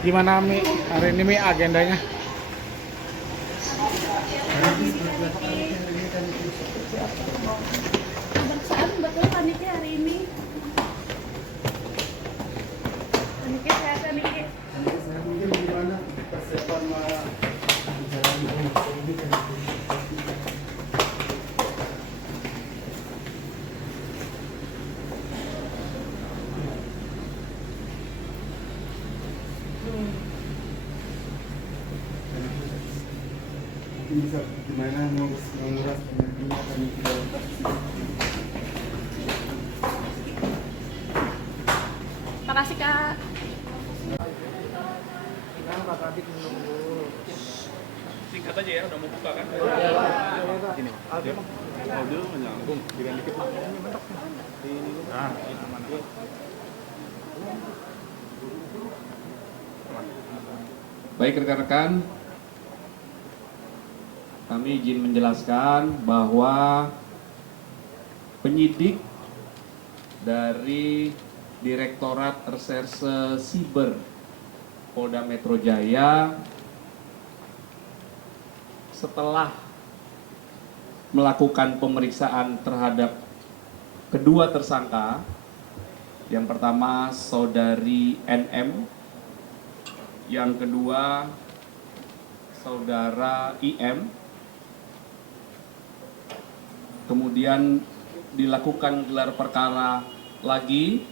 Gimana Mi hari ini Mi agendanya? Kebangsaan betul panitia hari ini. Panitia sehat panitia. Gimana persiapan bisa gimana menguras energinya kami tidak Makasih Kak. Gimana Pak Kabit menunggu? Singkat aja ya, udah mau buka kan? Ini. Audio menyambung, bikin dikit lah. Nah, aman. Baik rekan-rekan, kami izin menjelaskan bahwa penyidik dari Direktorat Reserse Siber Polda Metro Jaya setelah melakukan pemeriksaan terhadap kedua tersangka, yang pertama saudari NM, yang kedua saudara IM, kemudian dilakukan gelar perkara lagi.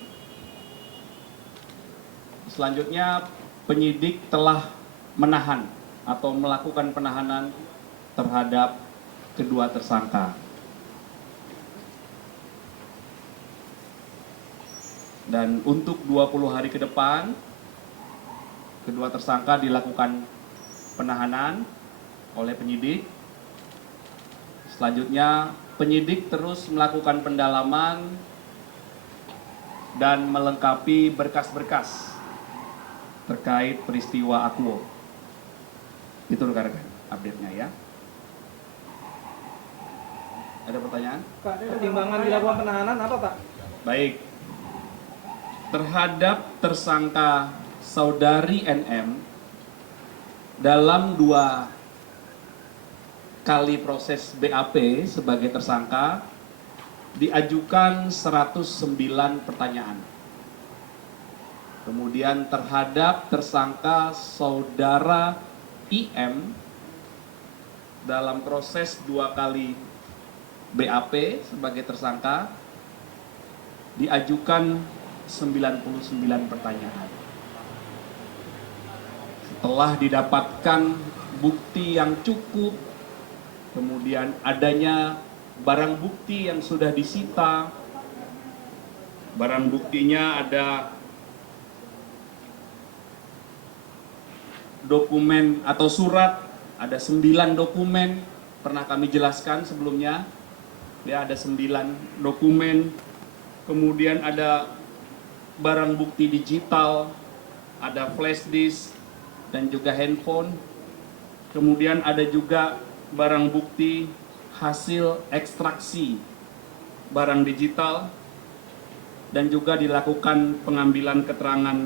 Selanjutnya penyidik telah menahan atau melakukan penahanan terhadap kedua tersangka. Dan untuk 20 hari ke depan, kedua tersangka dilakukan penahanan oleh penyidik. Selanjutnya penyidik terus melakukan pendalaman dan melengkapi berkas-berkas terkait peristiwa Akuo. Itu rekan-rekan update-nya ya. Ada pertanyaan? Pak, pertimbangan dilakukan penahanan apa Pak? Baik. Terhadap tersangka saudari NM dalam 2 kali proses BAP sebagai tersangka diajukan 109 pertanyaan. Kemudian terhadap tersangka saudara IM dalam proses 2 kali BAP sebagai tersangka diajukan 99 pertanyaan. Setelah didapatkan bukti yang cukup, kemudian adanya barang bukti yang sudah disita. Barang buktinya ada dokumen atau surat, ada 9 dokumen, pernah kami jelaskan sebelumnya. Ya, ada 9 dokumen. Kemudian ada barang bukti digital, ada flash disk dan juga handphone. Kemudian ada juga barang bukti hasil ekstraksi barang digital, dan juga dilakukan pengambilan keterangan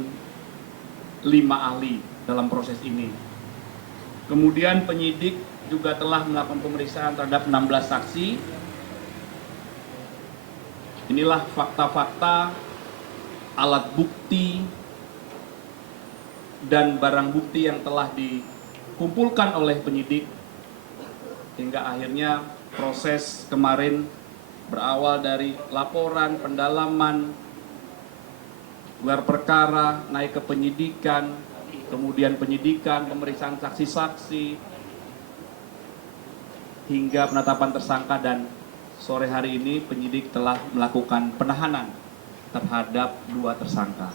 5 ahli dalam proses ini. Kemudian penyidik juga telah melakukan pemeriksaan terhadap 16 saksi. Inilah fakta-fakta, alat bukti, dan barang bukti yang telah dikumpulkan oleh penyidik hingga akhirnya proses kemarin berawal dari laporan, pendalaman, gelar perkara, naik ke penyidikan, kemudian penyidikan, pemeriksaan saksi-saksi, hingga penetapan tersangka, dan sore hari ini penyidik telah melakukan penahanan terhadap 2 tersangka.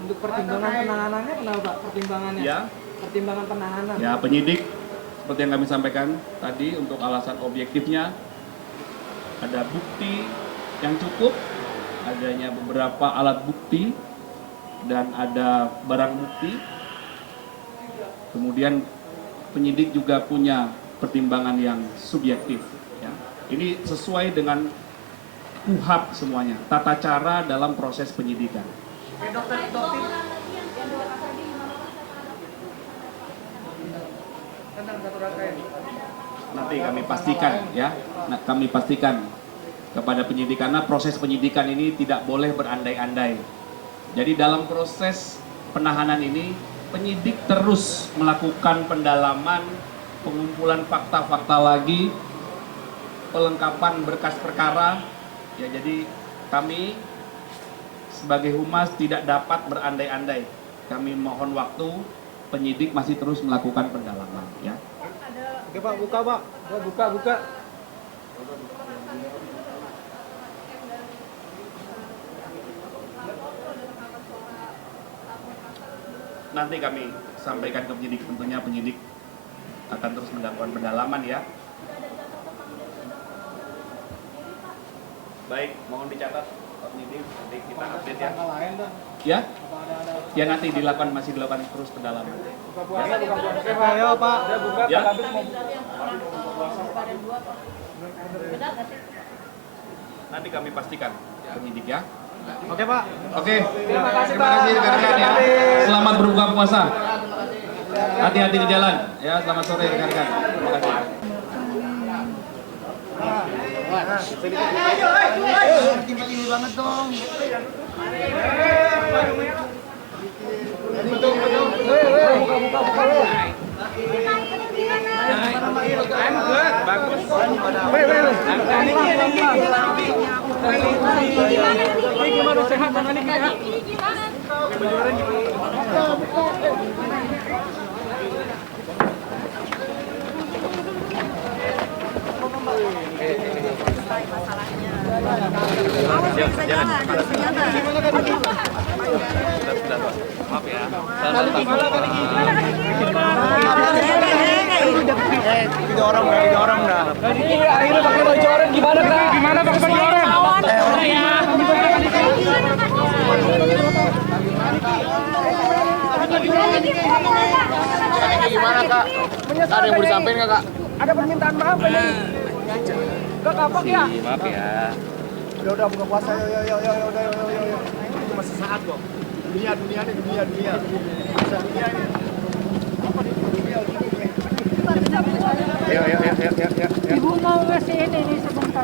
Untuk pertimbangan penahanannya kenapa Pak? Pertimbangannya? Ya. Pertimbangan penahanan. Ya, penyidik seperti yang kami sampaikan tadi, untuk alasan objektifnya ada bukti yang cukup, adanya beberapa alat bukti, dan ada barang bukti. Kemudian penyidik juga punya pertimbangan yang subjektif. Ya. Ini sesuai dengan KUHP semuanya, tata cara dalam proses penyidikan. Dokter Nanti kami pastikan ya, kami pastikan kepada penyidik karena proses penyidikan ini tidak boleh berandai-andai. Jadi dalam proses penahanan ini penyidik terus melakukan pendalaman, pengumpulan fakta-fakta lagi, pelengkapan berkas perkara. Ya, jadi kami sebagai humas tidak dapat berandai-andai. Kami mohon waktu, penyidik masih terus melakukan pendalaman ya. Oke Pak, buka Pak. Ya, buka. Nanti kami sampaikan ke penyidik, tentunya penyidik akan terus melakukan pendalaman ya. Baik, mohon dicatat Pak penyidik, nanti kita update ya. Lain dah. Ya? Apa ada? Ya nanti masih dilakukan terus pendalaman. Buka puasa, buka puasa. Oke Pak, ayo Pak. Udah buka, Ya? Pak Kabit mau Nanti kami pastikan penyidik ya. Oke Pak. Oke. Terima kasih Terima kasih Pak. rekan-rekan ya. Selamat berbuka puasa. Hati-hati di jalan. Ya, selamat sore rekan-rekan. Terima kasih. Tinggi-tinggi banget dong. Gimana sehat Bang Aniki ya? Maaf ya. Didorong dah. Aniki akhirnya pakai baju oranye gimana Kak? Gimana pakai baju oranye? Gimana kak? Ada yang mau disampaikan nggak kak? Ada permintaan maaf ini. Kak kapok ya? Maaf ya. Udah buka puasa yo. Masih saat kok. Dunia nih. Yo. Ibu mau ngasih ini nih